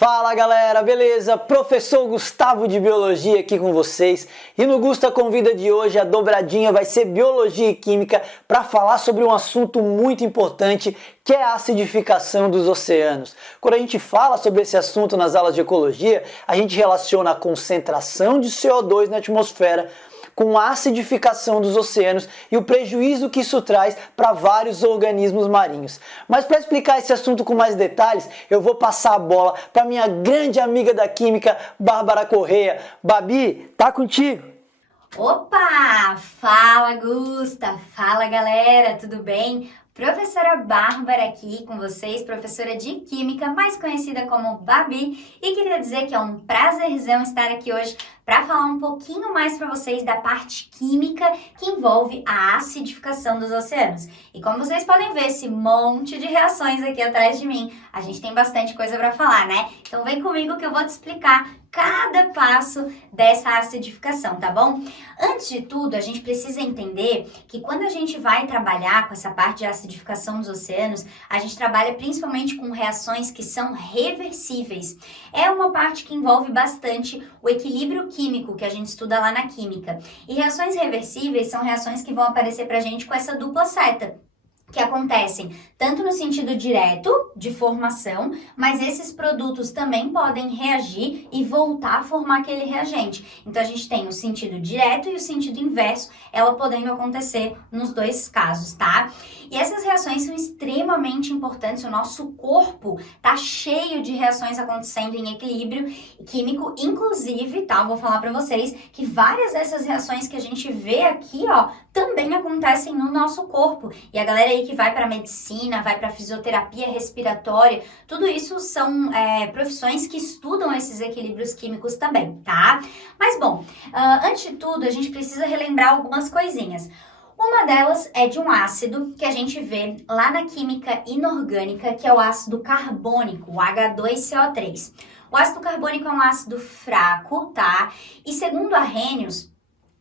Fala galera, beleza? Professor Gustavo de Biologia aqui com vocês. E no Gusta Convida de hoje a dobradinha vai ser Biologia e Química para falar sobre um assunto muito importante que é a acidificação dos oceanos. Quando a gente fala sobre esse assunto nas aulas de Ecologia, a gente relaciona a concentração de CO2 na atmosfera com a acidificação dos oceanos e o prejuízo que isso traz para vários organismos marinhos. Mas para explicar esse assunto com mais detalhes, eu vou passar a bola para minha grande amiga da química, Bárbara Correia. Babi, tá contigo? Opa! Fala, Gusta! Fala, galera! Tudo bem? Professora Bárbara aqui com vocês, professora de Química, mais conhecida como Babi, e queria dizer que é um prazerzão estar aqui hoje para falar um pouquinho mais para vocês da parte química que envolve a acidificação dos oceanos. E como vocês podem ver, esse monte de reações aqui atrás de mim, a gente tem bastante coisa para falar, né? Então vem comigo que eu vou te explicar cada passo dessa acidificação, tá bom? Antes de tudo, a gente precisa entender que quando a gente vai trabalhar com essa parte de acidificação dos oceanos, a gente trabalha principalmente com reações que são reversíveis. É uma parte que envolve bastante o equilíbrio químico que a gente estuda lá na química. E reações reversíveis são reações que vão aparecer pra gente com essa dupla seta, que acontecem tanto no sentido direto de formação, mas esses produtos também podem reagir e voltar a formar aquele reagente. Então a gente tem o sentido direto e o sentido inverso, ela podendo acontecer nos dois casos, tá? E essas reações são extremamente importantes, o nosso corpo tá cheio de reações acontecendo em equilíbrio químico, inclusive, tá? Eu vou falar pra vocês que várias dessas reações que a gente vê aqui, ó, também acontecem no nosso corpo. E a galera aí que vai para medicina, vai para fisioterapia respiratória, tudo isso são profissões que estudam esses equilíbrios químicos também, tá? Mas bom, antes de tudo, a gente precisa relembrar algumas coisinhas. Uma delas é de um ácido que a gente vê lá na química inorgânica, que é o ácido carbônico, o H2CO3. O ácido carbônico é um ácido fraco, tá? E segundo Arrhenius,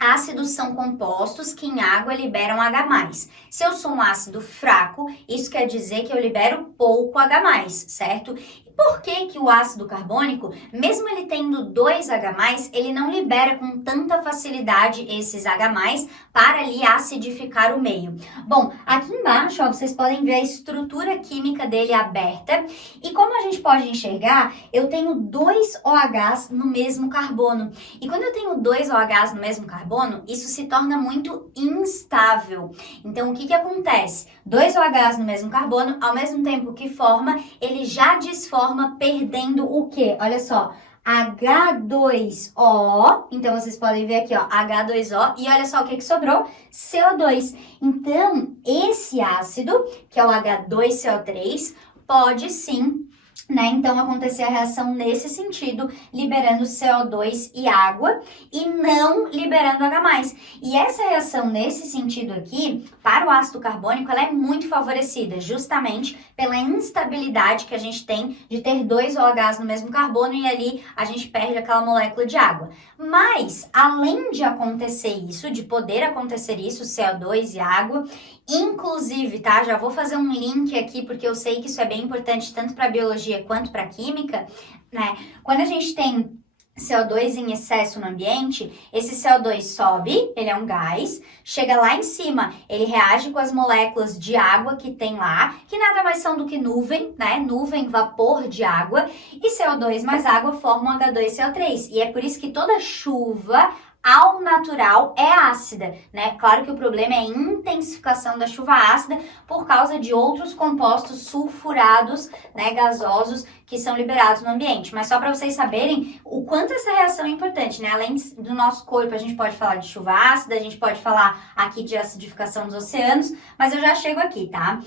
ácidos são compostos que em água liberam H+. Se eu sou um ácido fraco, isso quer dizer que eu libero pouco H+, certo? Por que que o ácido carbônico, mesmo ele tendo 2H+, ele não libera com tanta facilidade esses H+, para ali acidificar o meio? Bom, aqui embaixo, ó, vocês podem ver a estrutura química dele aberta, e como a gente pode enxergar, eu tenho 2 OHs no mesmo carbono. E quando eu tenho 2 OHs no mesmo carbono, isso se torna muito instável. Então, o que que acontece? 2 OHs no mesmo carbono, ao mesmo tempo que forma, ele já desforma perdendo o quê? Olha só, H2O, então vocês podem ver aqui, ó, H2O, e olha só o que sobrou, CO2. Então, esse ácido, que é o H2CO3, pode sim, né, então acontecer a reação nesse sentido, liberando CO2 e água e não liberando H+. E essa reação nesse sentido aqui, para o ácido carbônico, ela é muito favorecida, justamente pela instabilidade que a gente tem de ter 2 OHs no mesmo carbono e ali a gente perde aquela molécula de água. Mas, além de acontecer isso, de poder acontecer isso, CO2 e água, inclusive, tá? Já vou fazer um link aqui, porque eu sei que isso é bem importante tanto para biologia quanto para química, né? Quando a gente tem CO2 em excesso no ambiente, esse CO2 sobe, ele é um gás, chega lá em cima, ele reage com as moléculas de água que tem lá, que nada mais são do que nuvem, né? Nuvem, vapor de água, e CO2 mais água formam H2CO3. E é por isso que toda chuva, ao natural, é ácida, né? Claro que o problema é a intensificação da chuva ácida por causa de outros compostos sulfurados, né, gasosos, que são liberados no ambiente. Mas só para vocês saberem o quanto essa reação é importante, né? Além do nosso corpo, a gente pode falar de chuva ácida, a gente pode falar aqui de acidificação dos oceanos, mas eu já chego aqui, tá?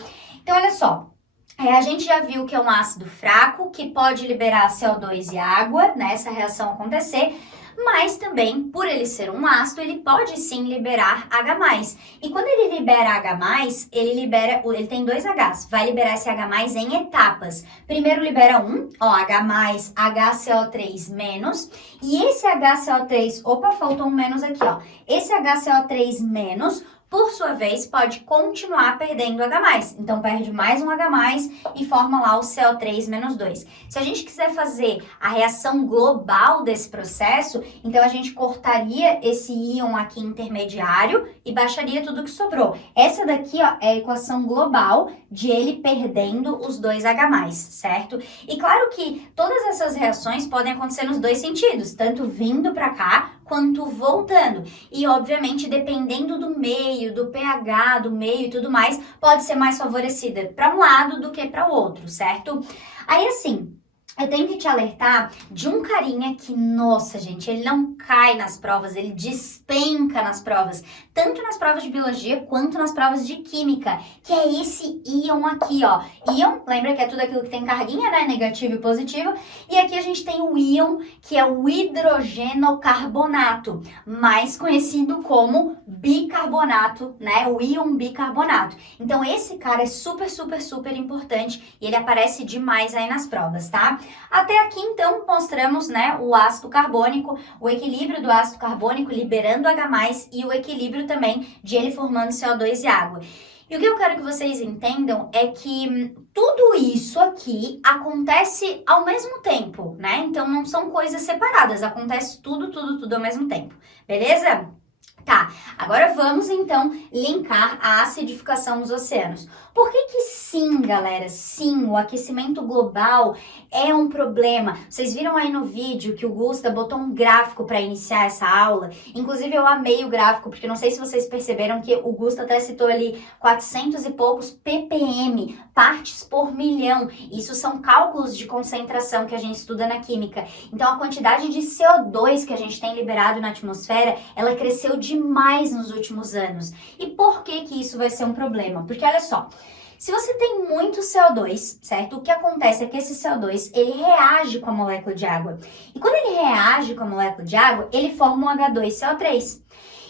Então, olha só. A gente já viu que é um ácido fraco, que pode liberar CO2 e água, né? Essa reação acontecer. Mas também, por ele ser um ácido, ele pode sim liberar H+. E quando ele libera H+, ele tem 2 Hs, vai liberar esse H+, em etapas. Primeiro libera um, ó, H+, HCO3-, e esse HCO3, opa, faltou um menos aqui, ó. Esse HCO3- por sua vez, pode continuar perdendo H+. Então, perde mais um H+, e forma lá o CO3-2. Se a gente quiser fazer a reação global desse processo, então a gente cortaria esse íon aqui intermediário e baixaria tudo que sobrou. Essa daqui, ó, é a equação global de ele perdendo os 2 H+, certo? E claro que todas essas reações podem acontecer nos dois sentidos, tanto vindo para cá, quanto voltando. E, obviamente, dependendo do meio, do pH, do meio e tudo mais, pode ser mais favorecida para um lado do que para o outro, certo? Aí, assim, eu tenho que te alertar de um carinha que, nossa, gente, ele não cai nas provas, ele despenca nas provas, tanto nas provas de biologia quanto nas provas de química, que é esse íon aqui, ó. Íon, lembra que é tudo aquilo que tem carguinha, né, negativo e positivo, e aqui a gente tem o íon, que é o hidrogenocarbonato, mais conhecido como bicarbonato, né, o íon bicarbonato. Então, esse cara é super, super, super importante e ele aparece demais aí nas provas, tá? Até aqui, então, mostramos, né, o ácido carbônico, o equilíbrio do ácido carbônico liberando H+, e o equilíbrio também de ele formando CO2 e água. E o que eu quero que vocês entendam é que tudo isso aqui acontece ao mesmo tempo, né? Então, não são coisas separadas, acontece tudo ao mesmo tempo, beleza? Tá, agora vamos então linkar a acidificação nos oceanos. Por que que sim, galera? Sim, o aquecimento global é um problema. Vocês viram aí no vídeo que o Gusta botou um gráfico para iniciar essa aula. Inclusive eu amei o gráfico, porque não sei se vocês perceberam que o Gusta até citou ali 400 e poucos ppm, partes por milhão. Isso são cálculos de concentração que a gente estuda na química. Então a quantidade de CO2 que a gente tem liberado na atmosfera, ela cresceu demais nos últimos anos. E por que que isso vai ser um problema? Porque olha só, se você tem muito CO2, certo? O que acontece é que esse CO2, ele reage com a molécula de água. E quando ele reage com a molécula de água, ele forma um H2CO3.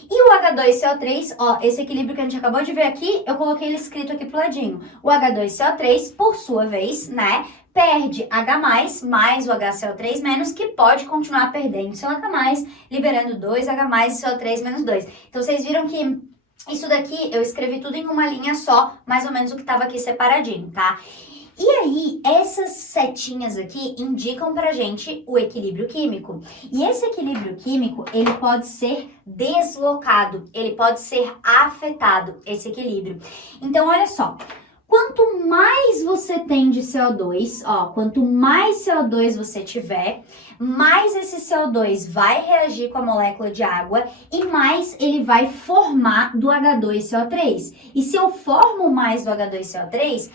E o H2CO3, ó, esse equilíbrio que a gente acabou de ver aqui, eu coloquei ele escrito aqui pro ladinho. O H2CO3, por sua vez, né, perde H+, mais o HCO3-, que pode continuar perdendo seu H+, liberando 2H+, e CO3-2. Então, vocês viram que isso daqui eu escrevi tudo em uma linha só, mais ou menos o que estava aqui separadinho, tá? E aí, essas setinhas aqui indicam pra gente o equilíbrio químico. E esse equilíbrio químico, ele pode ser deslocado, ele pode ser afetado, esse equilíbrio. Então, olha só. Quanto mais você tem de CO2, ó, quanto mais CO2 você tiver, mais esse CO2 vai reagir com a molécula de água e mais ele vai formar do H2CO3. E se eu formo mais do H2CO3,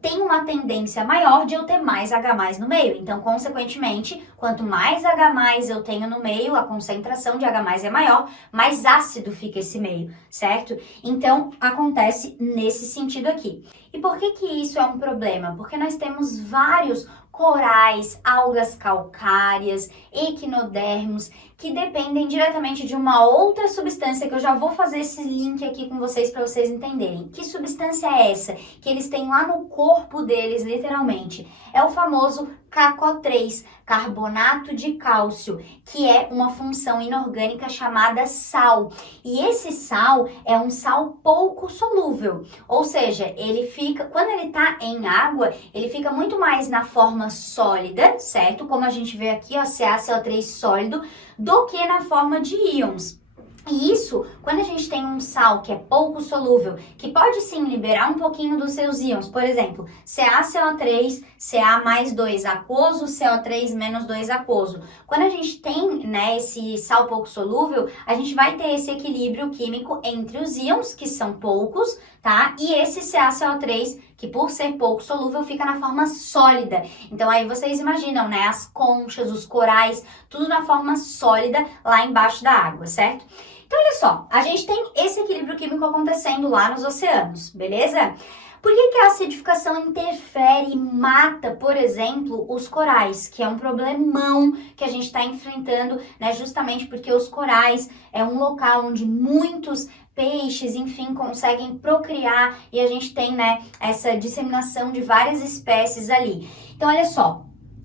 tem uma tendência maior de eu ter mais H+ no meio. Então, consequentemente, quanto mais H+ eu tenho no meio, a concentração de H+ é maior, mais ácido fica esse meio, certo? Então, acontece nesse sentido aqui. E por que que isso é um problema? Porque nós temos vários corais, algas calcárias, equinodermos, que dependem diretamente de uma outra substância que eu já vou fazer esse link aqui com vocês para vocês entenderem. Que substância é essa? Que eles têm lá no corpo deles, literalmente. É o famoso CaCO3, carbonato de cálcio, que é uma função inorgânica chamada sal. E esse sal é um sal pouco solúvel, ou seja, ele fica, quando ele está em água, ele fica muito mais na forma sólida, certo? Como a gente vê aqui, ó, CaCO3 sólido, do que na forma de íons. E isso, quando a gente tem um sal que é pouco solúvel, que pode sim liberar um pouquinho dos seus íons, por exemplo, CaCO3, Ca mais 2 aquoso, CO3 2 aquoso. Quando a gente tem, né, esse sal pouco solúvel, a gente vai ter esse equilíbrio químico entre os íons, que são poucos, tá? E esse CaCO3, que por ser pouco solúvel, fica na forma sólida. Então aí vocês imaginam, né, as conchas, os corais, tudo na forma sólida lá embaixo da água, certo? Então, olha só, a gente tem esse equilíbrio químico acontecendo lá nos oceanos, beleza? Por que a acidificação interfere e mata, por exemplo, os corais, que é um problemão que a gente está enfrentando, né? Justamente porque os corais é um local onde muitos peixes, enfim, conseguem procriar e a gente tem, né, essa disseminação de várias espécies ali. Então, olha só.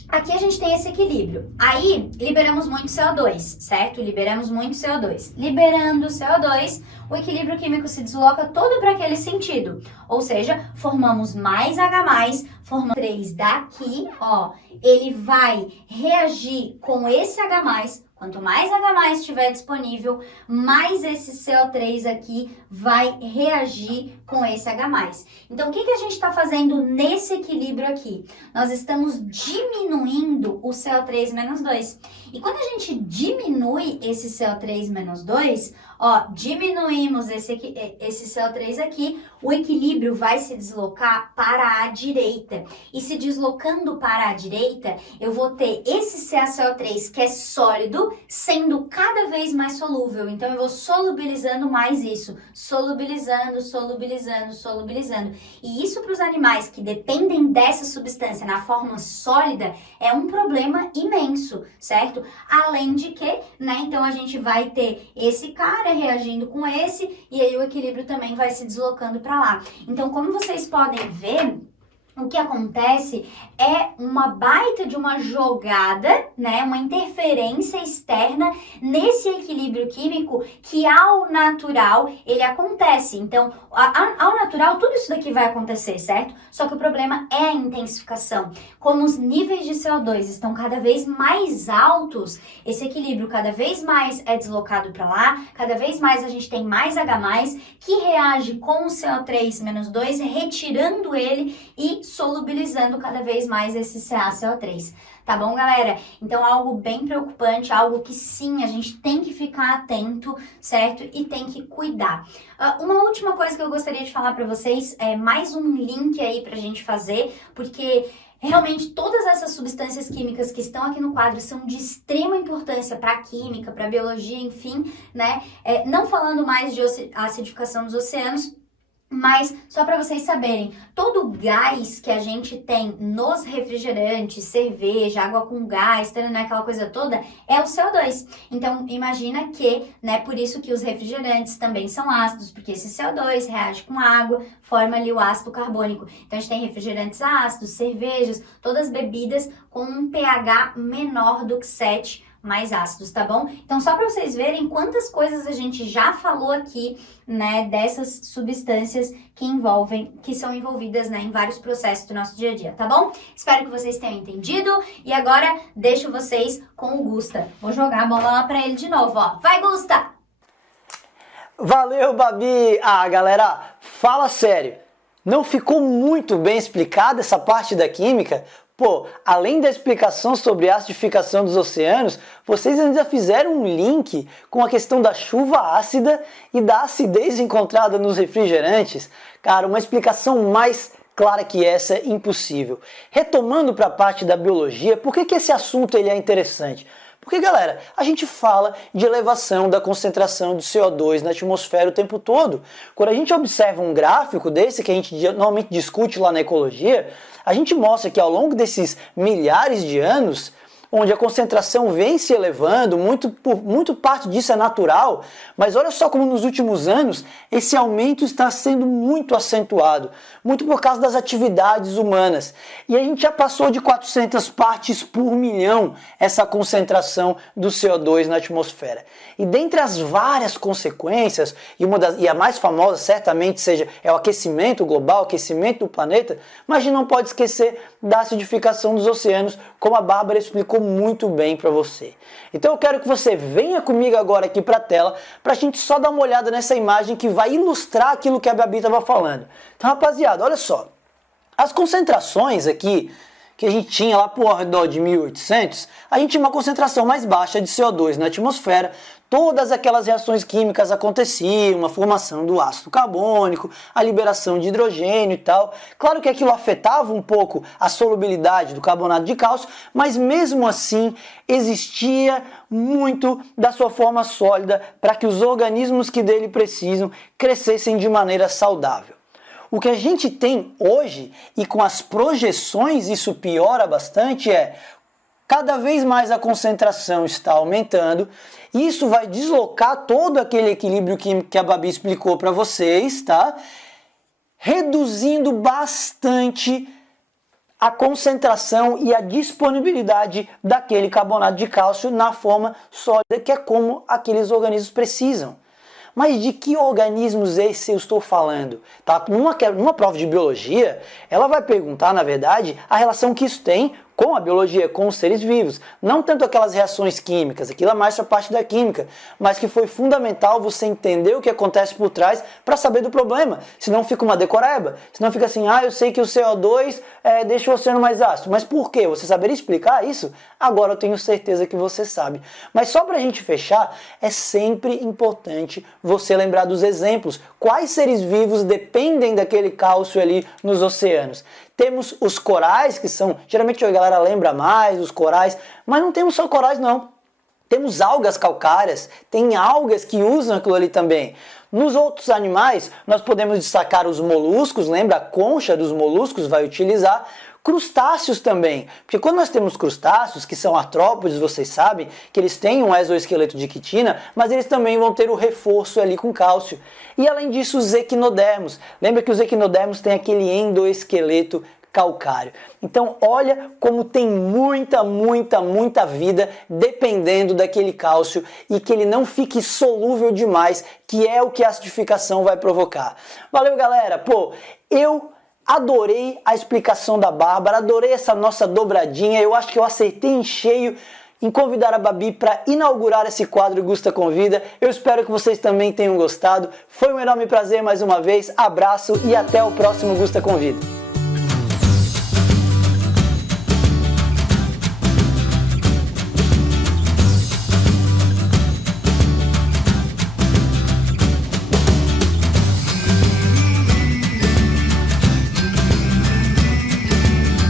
aqui a gente tem esse equilíbrio. Aí, liberamos muito CO2, certo? Liberamos muito CO2. Liberando CO2, o equilíbrio químico se desloca todo para aquele sentido. Ou seja, formamos mais H+, formamos 3 daqui, ó. Ele vai reagir com esse H+. Quanto mais H+ estiver disponível, mais esse CO3 aqui vai reagir com esse H+. Então, o que a gente está fazendo nesse equilíbrio aqui? Nós estamos diminuindo o CO3 menos 2. E quando a gente diminui esse CO3 menos 2, ó, diminuímos esse CO3 aqui, o equilíbrio vai se deslocar para a direita. E se deslocando para a direita, eu vou ter esse CaCO3 que é sólido, sendo cada vez mais solúvel. Então, eu vou solubilizando mais isso. Solubilizando, solubilizando, solubilizando. E isso para os animais que dependem dessa substância na forma sólida é um problema imenso, certo? Além de que, né, então a gente vai ter esse cara reagindo com esse e aí o equilíbrio também vai se deslocando para lá. Então, como vocês podem ver, o que acontece é uma baita de uma jogada, né, uma interferência externa nesse equilíbrio químico que ao natural ele acontece. Então, ao natural tudo isso daqui vai acontecer, certo? Só que o problema é a intensificação. Como os níveis de CO2 estão cada vez mais altos, esse equilíbrio cada vez mais é deslocado para lá, cada vez mais a gente tem mais H+, que reage com o CO3-2, retirando ele e solubilizando cada vez mais esse CaCO3. Tá bom, galera? Então, algo bem preocupante, algo que sim, a gente tem que ficar atento, certo? E tem que cuidar. Uma última coisa que eu gostaria de falar para vocês é mais um link aí pra gente fazer, porque realmente todas essas substâncias químicas que estão aqui no quadro são de extrema importância para a química, para a biologia, enfim, né? Não falando mais de acidificação dos oceanos, mas só para vocês saberem, todo o gás que a gente tem nos refrigerantes, cerveja, água com gás, aquela coisa toda, é o CO2. Então, imagina que, né, por isso que os refrigerantes também são ácidos, porque esse CO2 reage com água, forma ali o ácido carbônico. Então, a gente tem refrigerantes ácidos, cervejas, todas bebidas com um pH menor do que 7, mais ácidos, tá bom? Então, só para vocês verem quantas coisas a gente já falou aqui, né, dessas substâncias que são envolvidas, né, em vários processos do nosso dia a dia, tá bom? Espero que vocês tenham entendido e agora deixo vocês com o Gusta. Vou jogar a bola lá para ele de novo, ó. Vai, Gusta! Valeu, Babi! Galera, fala sério. Não ficou muito bem explicada essa parte da química? Pô, além da explicação sobre a acidificação dos oceanos, vocês ainda fizeram um link com a questão da chuva ácida e da acidez encontrada nos refrigerantes. Cara, uma explicação mais clara que essa é impossível. Retomando para a parte da biologia, por que esse assunto ele é interessante? Porque, galera, a gente fala de elevação da concentração de CO2 na atmosfera o tempo todo. Quando a gente observa um gráfico desse, que a gente normalmente discute lá na ecologia, a gente mostra que ao longo desses milhares de anos, onde a concentração vem se elevando, muito parte disso é natural, mas olha só como nos últimos anos esse aumento está sendo muito acentuado, muito por causa das atividades humanas. E a gente já passou de 400 partes por milhão essa concentração do CO2 na atmosfera. E dentre as várias consequências, e a mais famosa certamente é o aquecimento global, o aquecimento do planeta, mas a gente não pode esquecer da acidificação dos oceanos, como a Bárbara explicou muito bem para você. Então eu quero que você venha comigo agora aqui para a tela para a gente só dar uma olhada nessa imagem que vai ilustrar aquilo que a Babi estava falando. Então, rapaziada, olha só. As concentrações aqui que a gente tinha lá por redor de 1800, a gente tinha uma concentração mais baixa de CO2 na atmosfera, todas aquelas reações químicas aconteciam, a formação do ácido carbônico, a liberação de hidrogênio e tal. Claro que aquilo afetava um pouco a solubilidade do carbonato de cálcio, mas mesmo assim existia muito da sua forma sólida para que os organismos que dele precisam crescessem de maneira saudável. O que a gente tem hoje, e com as projeções isso piora bastante, cada vez mais a concentração está aumentando, e isso vai deslocar todo aquele equilíbrio químico que a Babi explicou para vocês, tá? Reduzindo bastante a concentração e a disponibilidade daquele carbonato de cálcio na forma sólida, que é como aqueles organismos precisam. Mas de que organismos esses eu estou falando? Tá? Numa prova de biologia, ela vai perguntar, na verdade, a relação que isso tem com a biologia, com os seres vivos. Não tanto aquelas reações químicas, aquilo é mais a parte da química, mas que foi fundamental você entender o que acontece por trás para saber do problema. Senão fica uma decoreba, senão fica assim, eu sei que o CO2 deixa o oceano mais ácido. Mas por quê? Você saberia explicar isso? Agora eu tenho certeza que você sabe. Mas só para a gente fechar, é sempre importante você lembrar dos exemplos. Quais seres vivos dependem daquele cálcio ali nos oceanos? Temos os corais, que são, geralmente a galera lembra mais dos corais, mas não temos só corais não. Temos algas calcárias, tem algas que usam aquilo ali também. Nos outros animais, nós podemos destacar os moluscos, lembra? A concha dos moluscos vai utilizar. Crustáceos também, porque quando nós temos crustáceos, que são artrópodes, vocês sabem, que eles têm um exoesqueleto de quitina, mas eles também vão ter o reforço ali com cálcio. E além disso, os equinodermos. Lembra que os equinodermos têm aquele endoesqueleto calcário. Então olha como tem muita vida dependendo daquele cálcio e que ele não fique solúvel demais, que é o que a acidificação vai provocar. Valeu, galera! Eu adorei a explicação da Bárbara, adorei essa nossa dobradinha, eu acho que eu acertei em cheio em convidar a Babi para inaugurar esse quadro Gusta Convida. Eu espero que vocês também tenham gostado. Foi um enorme prazer mais uma vez, abraço e até o próximo Gusta Convida.